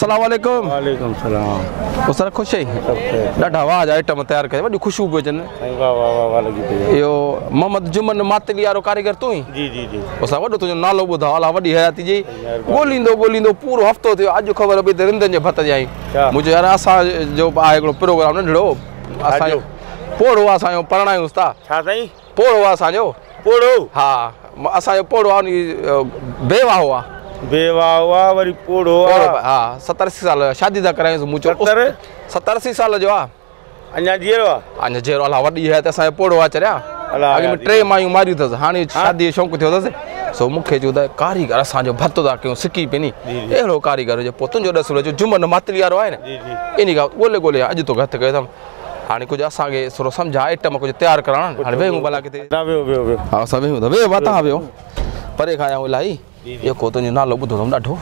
अस्सलाम वालेकुम। वालेकुम सलाम। उस तरह खुश है ॾाढा वाह आइटम तैयार कयो वॾी खुशबू पियो अचनि। वाह वाह वाह वाह लगी पई। इहो मोहम्मद जुमन मातली वारो कारीगर तूं ही? जी जी जी। उस वॾो तुंहिंजो नालो ॿुधायो अला वॾी हयाती जी ॻोल्हींदो पूरो हफ़्तो थियो अॼु ख़बर पई त रिंदनि जे भत जी आई मुंहिंजो यार असांजो आहे हिकिड़ो प्रोग्राम नंढड़ो असांजो पोड़ो आहे असांजो परणायूंसि था। छा साईं? पोड़ो आहे असांजो। पोड़ो? हा असांजो पोड़ो आहे उन बेवाहो आहे। बेवाहो आहे वरी पोड़ो आहे। हा 70-80 साल शादी था करायूंसि मुंहिंजो 70-80 साल जो आहे। अञा जीअरो आहे? अञा जहिड़ो अला वॾी है त असांजो पोड़ो आहे चरिया अॻे में 3 मायूं मारियूं अथसि हाणे शादी जो शौक़ु थियो अथसि सो मूंखे चयो त कारीगर असांजो भत था कयूं सिकी पई नी अहिड़ो कारीगर हुजे पोइ तुंहिंजो ॾसु जो जुमन मातली वारो आहे न इन खां ॻोल्हे अॼु तो हथु कयो अथमि हाणे कुझु असांखे थोरो सम्झा आइटम कुझु तयारु करणु हाणे वेहूं भला किथे। हा असां वेहूं त वेह तव्हां वेहो परे खां आहियूं इलाही जेको तुंहिंजो नालो ॿुधो अथमि ॾाढो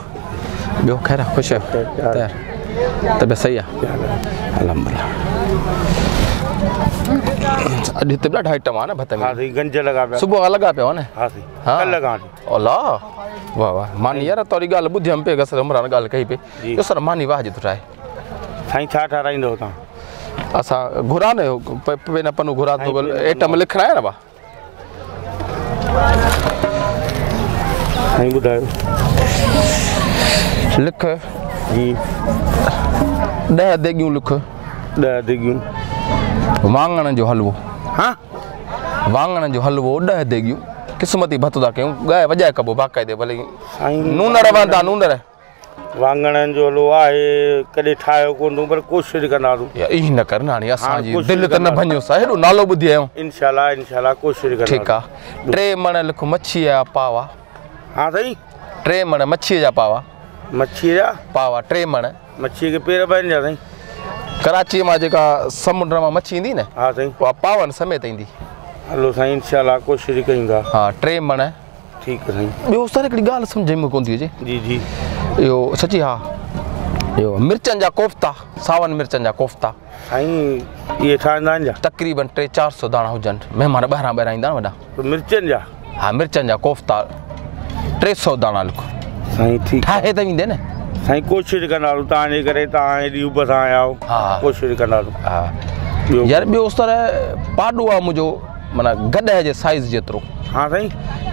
ॿियो ख़ैरु ख़ुशि तयारु तबियत सही आहे अलहमदिल्ला। अॼु हिते ॾाढा आइटम आहे न भत में। गंज लॻा पिया सुबुह खां लॻा पिया हो न। हा लॻा अला वाह वाह मानी यार तोरी ॻाल्हि ॿुधियमि पे कसर उमरान ॻाल्हि कई पे इहो सर मानी वाह जी थो ठाहे। साईं छा ठाराईंदो तव्हां? असां घुरा न पेन पन्नू घुरा थो आइटम लिखणा आहे न भाउ साईं ॿुधायो लिख जी 10 देगियूं लिख 10 देगियूं वाङण जो हलवो। हा वाङण जो हलवो 10 देगियूं क़िस्मती भत था कयूं ॻाए वॼाए कबो बाक़ाइदे भले नूनर वहंदा नूनर। वाङणनि जो हलवो आहे कॾहिं ठाहियो कोन अथऊं पर कोशिशि कंदासीं। ई न कर हाणे असांजी दिलि त न भञोसि हेॾो नालो ॿुधी आहियूं। इंशाल्लाह कोशिशि कंदासीं। ठीकु आहे 3 मण लिख मच्छीअ जा पावा। हा साईं 3 मण मच्छीअ जा पावा। मच्छीअ जा पावा 3 मण मच्छीअ खे पेर पाइनि जा साईं। कराची मां जेका समुंड मां मच्छी ईंदी न हा साईं उहा पावन समेत ईंदी। हलो साईं इंशाल्लाह कोशिशि कयूं था। हा 3 मण ठीकु आहे साईं। ॿियो सर हिकिड़ी ॻाल्हि सम्झ में कोन थी अचे। जी जी इहो सची हा इहो मिर्चनि जा कोफ़्ता सावन मिर्चनि जा कोफ़्ता साईं इहे ठाहींदा आहिनि छा? तक़रीबन 300-400 दाणा हुजनि महिमान ॿाहिरां ईंदा न वॾा। मिर्चनि जा? हा मिर्चनि जा कोफ़्ता 300 दाणा लिखो साईं। ठीकु ठाहे त ईंदे न साईं कोशिशि कंदासीं तव्हांजे करे तव्हां हेॾी उब सां आया आहियो। हा कोशिशि कंदासीं। हा यार ॿियो उस तरह पाॾो आहे मुंहिंजो माना गॾह जे साइज़ जेतिरो। हा साईं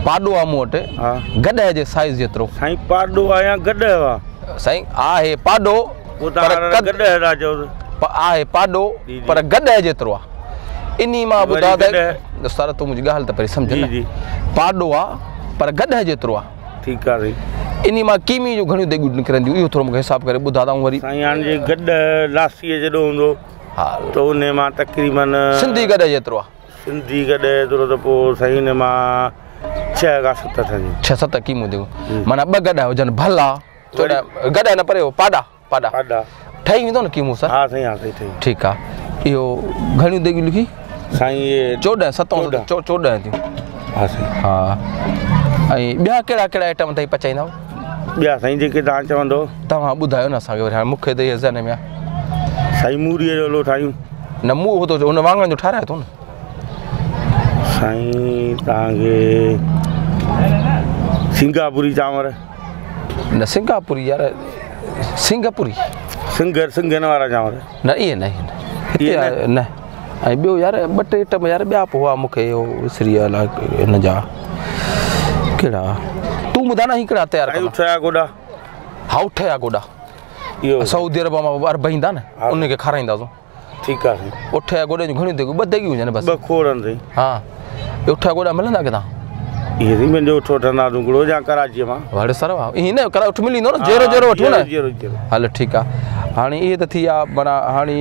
पाॾो आहे मूं वटि। हा गॾह जे साइज़ जेतिरो। साईं पाॾो आहे या गॾह आहे? साईं आहे पाॾो आहे पाॾो पर गॾह जेतिरो आहे इन मां ॿुधा त सर तूं मुंहिंजी ॻाल्हि त पहिरीं सम्झ न पाॾो आहे पर गॾह जेतिरो आहे। ठीकु आहे इन मां कीमी जूं घणियूं देगियूं निकिरंदियूं इहो थोरो मूंखे हिसाबु करे ॿुधा त वरी। साईं हाणे जे गॾह लासीअ जहिड़ो हूंदो हा त उन मां तक़रीबन सिंधी गॾह जेतिरो आहे। सिंधी गॾह एतिरो त पोइ साईं हिन मां 6 खां 7 ठहंदियूं 6-7 कीमूं देगियूं माना 2 गॾह हुजनि भला गॾह न परे पाॾा ठही वेंदो न कीमूं सर? हा साईं हा साईं ठीकु आहे। इहो घणियूं देगियूं लिखी साईं? इहे 14 थियूं। हा साईं हा ऐं ॿिया कहिड़ा कहिड़ा आइटम अथई पचाईंदा? ॿिया साईं जेके तव्हां चवंदो तव्हां ॿुधायो न असांखे वरी हाणे मूंखे त इहे ज़हन में आहे। साईं मूरीअ जो हलवो ठाहियूं? न मूं हो हुन वाङण जो ठाराए थो न साईं तव्हांखे। सिंगापुरी चांवर? न सिंगापुरी यार सिंगापुरी सिंगनि वारा चांवर न इहे न हिते न। ऐं ॿियो यार 2 टे आइटम यार ॿिया पोइ हुआ मूंखे इहो विसरी विया हिन जा कहिड़ा तूं ॿुधा न ही कहिड़ा तयारु कयो? उठया गोॾा। हा उठया गोॾा इहो सऊदी अरब मां अरब ईंदा न उनखे खाराईंदासीं। ठीकु आहे उठया गोॾे जूं घणियूं देगियूं 2 देगियूं हुजनि बसि 2 खोड़नि साईं। हा उठया गोॾा मिलंदा किथां? इहे साईं मुंहिंजो उठ वठंदासीं हिकिड़ो या कराचीअ मां वड़े सर ईअं न कर उठ मिली वेंदो न जहिड़ो वठूं न। हलो ठीकु आहे हाणे इहे त थी विया माना हाणे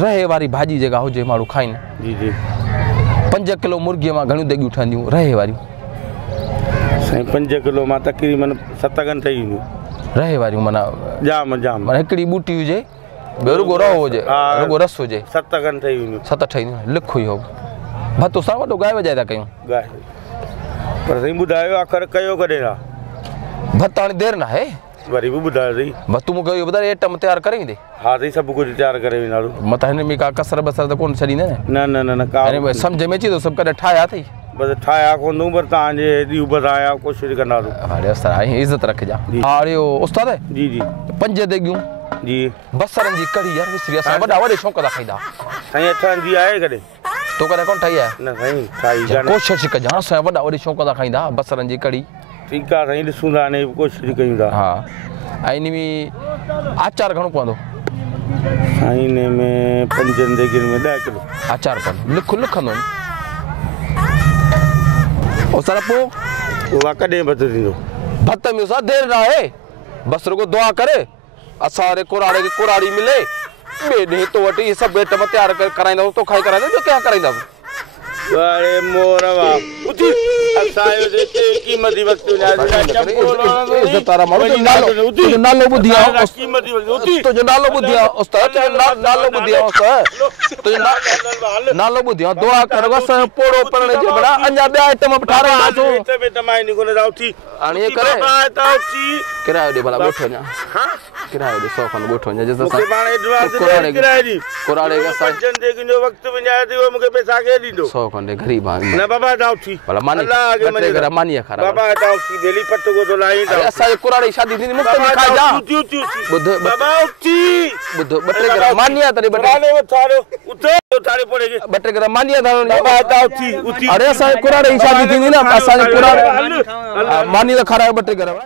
रहे वारी भाॼी जेका हुजे माण्हू खाइनि। जी जी 5 किलो मुर्गीअ मां घणियूं देगियूं ठहंदियूं रहे वारियूं? साईं 5 किलो मां तक़रीबन 7 खनि ठही वेंदियूं रहे वारियूं माना जाम माना हिकिड़ी बूटी हुजे ॿियो रुगो रहो हुजे रुगो रस हुजे 7 खनि ठही वेंदियूं 7 ठही वेंदियूं लिखो इहो भतो सां वॾो ॻाए वॼाए था कयूं पर साईं ॿुधायो आख़िर कयो कॾहिं था भत हाणे देरि न आहे वरी बि ॿुधायो साईं बस तूं मूंखे इहो ॿुधाए आइटम तयारु करे ईंदे? हा साईं सभु कुझु तयारु करे वेंदासीं मथां हिन में का कसर बसर त कोन छॾींदे न का सम्झ में अची थो सभु कॾहिं ठाहिया अथई? बसि ठाहिया कोन पर तव्हांजे हेॾी उब सां आया कोशिशि कंदासीं। हाणे इज़त रखिजां। हा इहो उस्ताद जी जी 5 देगियूं जी बसरनि जी कढ़ी यार विसरी असां वॾा वॾे शौक़ सां खाईंदा साईं ठहंदी आहे कॾहिं तो कॾहिं कोन ठाही आहे न साईं ठाही कान्हे कोशिशि कजां असां वॾा वॾे शौक़ सां खाईंदा बसरनि जी कढ़ी ठीकु आहे साईं ॾिसूं था हाणे कोशिशि कयूं था हा ऐं इन में आचार घणो पवंदो साईं इन में 5 देगिन में 10 किलो आचार पवंदो लिखंदो ओ सर पोइ उहा कॾहिं भत थींदो भत में उसा देर न आहे बसि रुगो दुआ करे असां वारे कुराड़े खे कुराड़ी मिले ॿिए ॾींहुं तो वटि इहे सभु आइटम तयारु करे कराईंदासीं तो खाई कराईंदासीं ॿियो क्या कराईंदासीं अरे मोरवा उथी असांजो जेके क़ीमती वक़्तु तारा माण्हू तुंहिंजो नालो ॿुधी आहे तुंहिंजो नालो ॿुधी आहे उस्ताद नालो ॿुधी आहे उस्ताद तुंहिंजो नालो ॿुधी आहे दुआ कर असांजो पोड़ो पढ़ण जे बड़ा अञा ॿिया आइटम बि ठाराईंदासीं हाणे ये करे किरायो ॾे भला ॻोठ वञा किरायो ॾे 100 खन ॻोठ वञा जैसे कुराड़े खे असां वक़्तु विञाए थी मूंखे पैसा केरु ॾींदो 100 खन ॾे ग़रीब आहे न बाबा दाउ थी भला मानी घर मानीअ खारा बाबा दाउ थी बेली पट को तो लाई असांजे कुराड़े जी शादी थींदी मुफ्त में खाइजा ॿुध बाबा उथी ॿुध 2 टे घर मानीअ तॾहिं ॿ टे घर मानीअ बाबा दाउ थी उथी अरे असांजे कुराड़े जी शादी थींदी न असांजे कुराड़े मानी त खारायो 2 टे घर